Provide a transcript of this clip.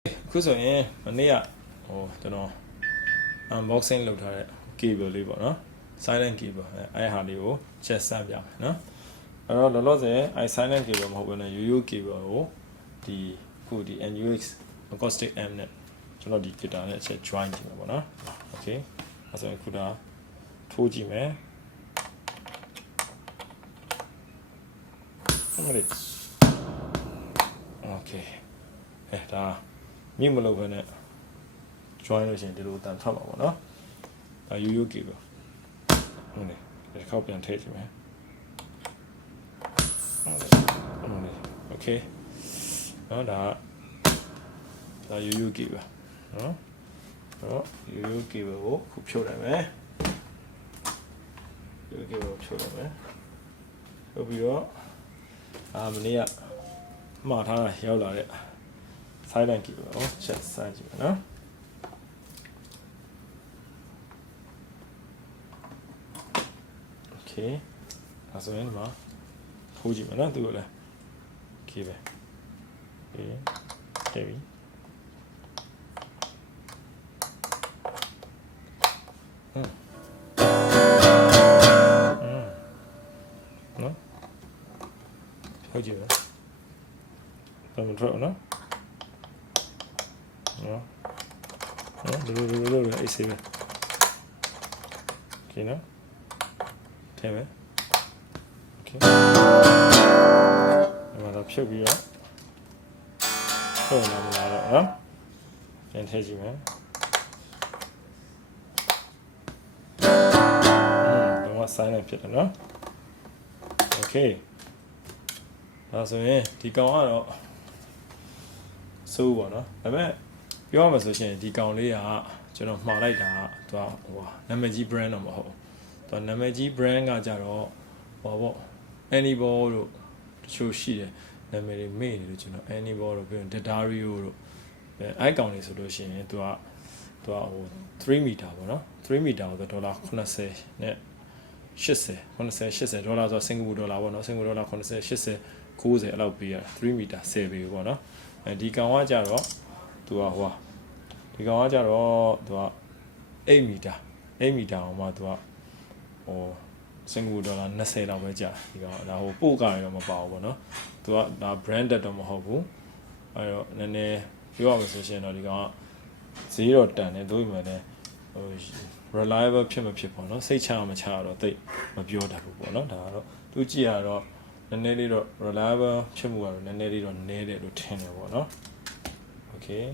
ခုဆိုရင်မနေ့ကကျွန်တော် unboxing လုပ်ထားတဲ့ cable လေးပေါ့နော် silent cable အဲ့ဟာလေးကိုချက်ဆက်ပြမယ်နော်အဲ့တော့လောလောဆယ်အဲ့ silent cable မဟုတ်ဘဲနဲ့ yo-yo cable ကိုဒီ NUX acoustic amp နဲ့ကျွန်တော်ဒီ guitar နဲ့အချက် join ကြည့်မှာပေါ့နော် okay အဲ့ဆိုရင်ခုဒါထိုးကြည့်မယ်okay အဲ့ဒါမြင့်မလို့ပဲနဲ့ join လို့ရှိရင်ဒီလိုတန်ထွက်မှာပေါ့နော်ဒါ yo-yo cable ဟုတ်တယ်ဒီခေါက်ပြန်ထည့်ကြည့်မယ်okay နော်ဒါ yo-yo cable နော်တော့ yo-yo cable ကိုခုဖြုတ်လိုက်မယ် yo-yo cable ကိုဖြုတ်လိုက်မယ်ဖြုတ်ပြီးတော့မနေ့ကမှားထားတာရောက်လာတဲ့ silent cable ကိုချက်ဆက်ကြည့်မယ်နော် okay ဒါဆိုရင်ဒီမှာထိုးကြည့်မယ်နော်သူ့ကိုလည်း okay ပဲ okay ထည့်ပြီနော်ထိုးကြည့်မယ်တော့မထွက်ဘူးနော်နော်ဒီလိုအေးစေးပဲ okay နော်ထည့်မယ် okay ဒီမှာတော့ဖြုတ်ပြီးတော့ထွက်လာမလားတော့နော်ပြန်ထည့်ကြည့်မယ်တော့ silent ဖြစ်တယ်နော် okay ဒါဆိုရင်ဒီကောင်ကတော့စိုးပေါ့နော်ဒါပေမဲ့ပြောရမှာဆိုရှင်ဒီကောင်လေးကကျွန်တော်မှားလိုက်တာသူကနာမည်ကြီး brand တော့မဟုတ်သူကနာမည်ကြီး brand ကကြတော့ပေါ့ Aniball တို့တချို့ရှိတယ်နာမည်တွေမေ့နေလို့ကျွန်တော် Aniball တို့ပြီးရင် Dadario တို့အဲ့ကောင်လေးဆိုလို့ရှိရင်သူက3 meter ပေါ့နော်3 meter ကိုဒေါ်လာ80နဲ့80ဒေါ်လာဆိုစင်ကာပူဒေါ်လာပေါ့နော်စင်ကာပူဒေါ်လာ80 90အဲ့လောက်ပေးရ3 meter 10ပေပေါ့နော်ဒီကောင်ကကြတော့သူကဒီကောင်ကကြတော့သူက8 meter အောင်မှသူကစင်ကာပူဒေါ်လာ20လောက်ပဲကြာဒီကောင်ဒါပို့ကရတော့မပါဘူးပေါ့နော်သူကဒါ branded တော့မဟုတ်ဘူးအဲ့တော့နည်းနည်းပြောရမယ်ဆိုရှင်တော့ဒီကောင်ကဈေးတော့တန်တယ်တို့မှလည်းreliable ဖြစ်မဖြစ်ပေါ့နော်စိတ်ချမချတော့တိတ်မပြောတတ်ဘူးပေါ့နော်ဒါကတော့သူကြည့်ရတော့နည်းနည်းလေးတော့ reliable ဖြစ်မှုကတော့နည်းနည်းလေးတော့နည်းတယ်လို့ထင်တယ်ပေါ့နော် okay